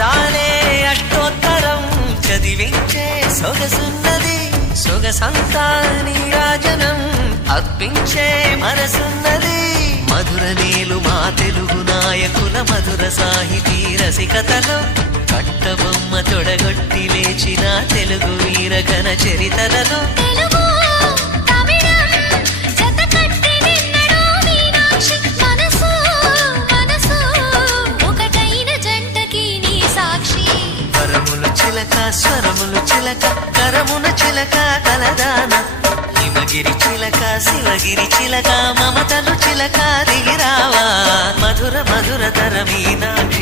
అందాలే అష్టోత్తరం చదివించే సొగసున్నది సొగసంతా నీరాజనం అర్పించే మనసున్నది మధుర నీలు మా తెలుగు నాయకుల మధుర సాహితీ రసికతలో కట్టబొమ్మ తొడగొట్టి లేచిన తెలుగు వీర ఘన చరితలలో స్వరములు చిలక కరమున చిలక కలదాన హిమగిరి చిలక శివగిరి చిలక మమతలు చిలక దిగిరావా మధుర మధుర తర మీనాక్షి